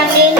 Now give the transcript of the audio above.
también